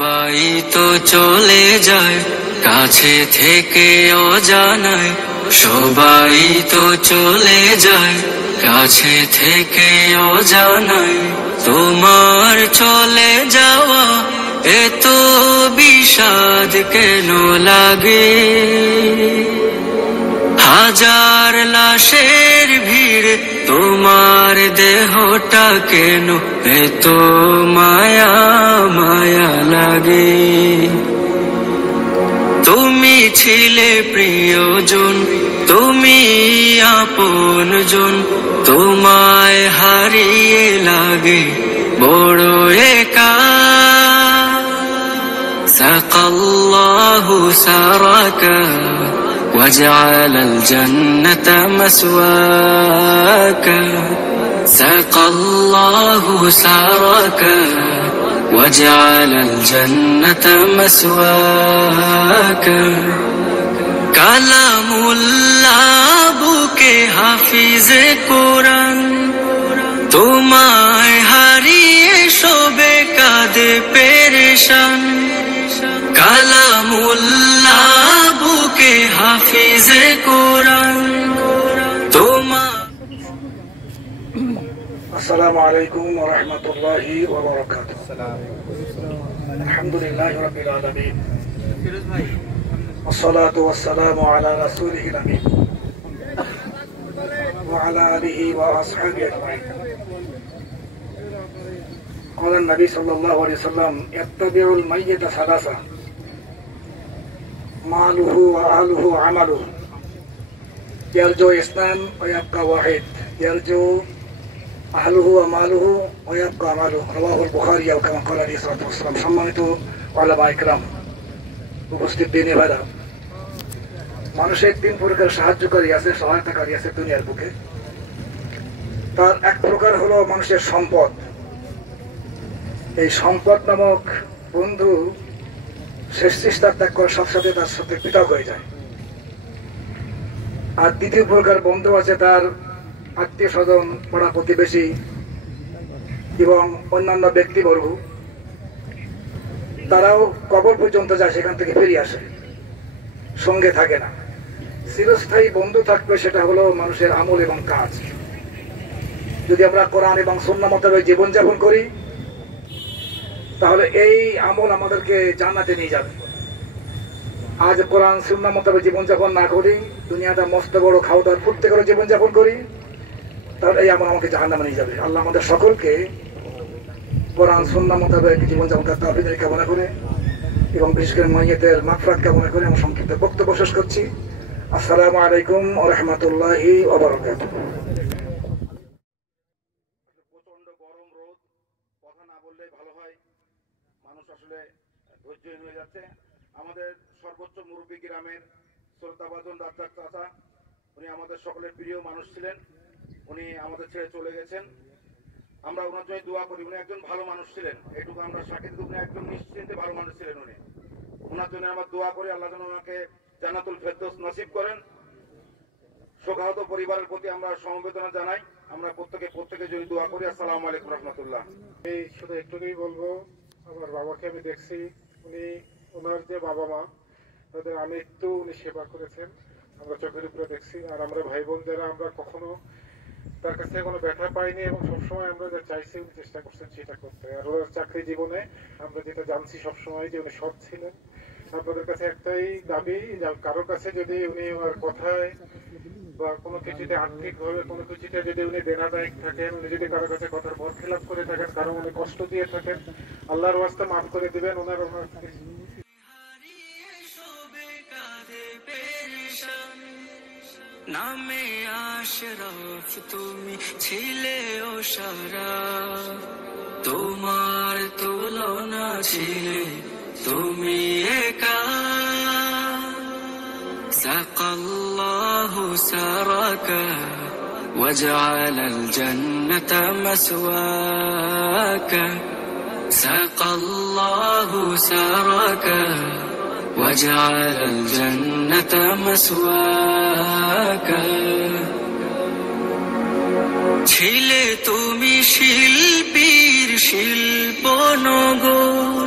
সবাই তো চলে যায় কাছে থেকে অজানায়, সবাই তো চলে যায় কাছে থেকে অজানায়। তোমার চলে যাওয়া এত বিষাদ কেন লাগে? হাজার লাশের ভিড় তোমার দেহটা কেন এত মায়া মায়া লাগে? তুমি ছিলে প্রিয়জন, তুমি আপনজন, তোমায় হারিয়ে লাগে বড় একা। সাকাল্লাহু সারাকা وجعل الجنة مسواك، سقى الله سعرك وجعل الجنة مسواك। কালামুল্লাহ বুকে হাফিজে কোরআন, তোমায় হারিয়ে সবে কাঁদে পেরেশান। কালামুল্লাহ বুকে হাফিজে কোরআন তোমার। আসসালামু আলাইকুম ওয়া রাহমাতুল্লাহি ওয়া বারাকাতুহু। আলহামদুলিল্লাহি রাব্বিল আলামিন, ওয়াসসালাতু ওয়াসসালামু আলা রাসূলিহিল আমিন ওয়া আলা আলিহি ওয়া আসহাবিহি আজমাইন। قال النبي صلى الله عليه وسلم يتبع الميت ثلاثة: ماله وأهله وعمله، يرجو اثنان ويبقى واحد، يرجو أهله وماله ويبقى عمله، رواه البخاري أو كما قال عليه الصلاة والسلام। সম্মানিত ওলামা ইকরাম, উপস্থিত দিনী ভাইরা, মানুষের তিন প্রকার সাহায্যকারী আছে, সহায়তাকারী আছে দুনিয়ার বুকে। তার এক প্রকার হলো মানুষের সম্পদ। এই সম্পদ নামক বন্ধু শেষ চেষ্টা ত্যাগ করার সাথে সাথে তার সাথে পৃথক হয়ে যায়। আর দ্বিতীয় প্রকার বন্ধু আছে তার আত্মীয় স্বজন, পাড়া প্রতিবেশী এবং অন্যান্য ব্যক্তিবর্গ। তারাও কবর পর্যন্ত যায়, সেখান থেকে ফিরে আসে, সঙ্গে থাকে না। চিরস্থায়ী বন্ধু থাকবে, সেটা হলো মানুষের আমল এবং কাজ। যদি আমরা কোরআন এবং সুন্নাহ মোতাবেক জীবনযাপন করি, তাহলে এই আমল আমাদেরকে জান্নাতে নিয়ে যাবে। আজ কোরআন সুন্নাহ মোতাবেক জীবনযাপন না করি, দুনিয়াটা মস্ত বড় খাওয়া দাওয়ার ফুর্তি করে জীবনযাপন করি, তাহলে এই আমল আমাকে জাহান্নামে নিয়ে যাবে। আল্লাহ আমাদের সকলকে কোরআন সুন্নাহ মোতাবেক জীবনযাপন করার তৌফিক কামনা করে এবং বিশেষ করে মাইয়িতের মাগফিরাত কামনা করে আমার সংক্ষিপ্ত বক্তব্য শেষ করছি। আসসালামু আলাইকুম ওয়া রাহমাতুল্লাহি ওয়া বারাকাতুহু। প্রচন্ড গরম রোদ, কথা না বললে ভালো হয়, মানুষ আসলে ধৈর্যহীন হয়ে যাচ্ছে। আমাদের সর্বোচ্চ মুরব্বী গ্রামের শ্রদ্ধাভাজন রাজ্জাক চাচা, উনি আমাদের সকলের প্রিয় মানুষ ছিলেন। উনি আমাদের ছেড়ে চলে গেছেন। আমরা ওনার জন্য দোয়া করি। উনি একজন ভালো মানুষ ছিলেন, এটুকু আমরা সাক্ষী দিই। উনি একজন নিশ্চিন্তে ভালো মানুষ ছিলেন। উনি ওনার জন্য আমরা দোয়া করি, আল্লাহ যেন ওনাকে জান্নাতুল ফেরদৌস নসিব করেন। শোকাহত পরিবারের প্রতি আমরা সমবেদনা জানাই। আমরা প্রত্যেকের জন্য দোয়া করি। আসসালামু আলাইকুম রহমতুল্লাহ। এই শুধু একটুকুই বলবো, আমার বাবাকে আমি দেখছি, উনি ওনার যে বাবা মা তাদের আমৃত্যু উনি সেবা করেছেন, আমরা চোখের উপরে দেখছি। আর আমরা ভাই বোন যারা, আমরা কখনো তার কাছ থেকে কোনো ব্যথা পাইনি এবং সবসময় আমরা যা চাইছি উনি চেষ্টা করছেন সেটা করতে। আর ওনার চাকরি জীবনে আমরা যেটা জানছি সবসময় যে উনি সৎ ছিলেন। আপনাদের কাছে একটাই দাবি, কারোর কাছে যদি উনি ওনার কথায় বা কোনো কিছুতে আর্থিকভাবে কোনো কিছুতে যদি উনি দেনাদায়ক থাকেন, উনি যদি কারোর কাছে কথার বরখেলাপ করে থাকেন, কারো উনি কষ্ট দিয়ে থাকেন, আল্লাহর ওয়াস্তে মাফ করে দিবেন। ওনার নামে আশরাফ তুমি ছিলে ও সারা, তোমার তুলনা ছিলে তুমি একা। সাকাল্লাহু সারাকা وجعل الجنة مسواك، سقى الله سعرك وجعل الجنة مسواك। ছিলে তুমি শিল্পীর শিল্প নগর,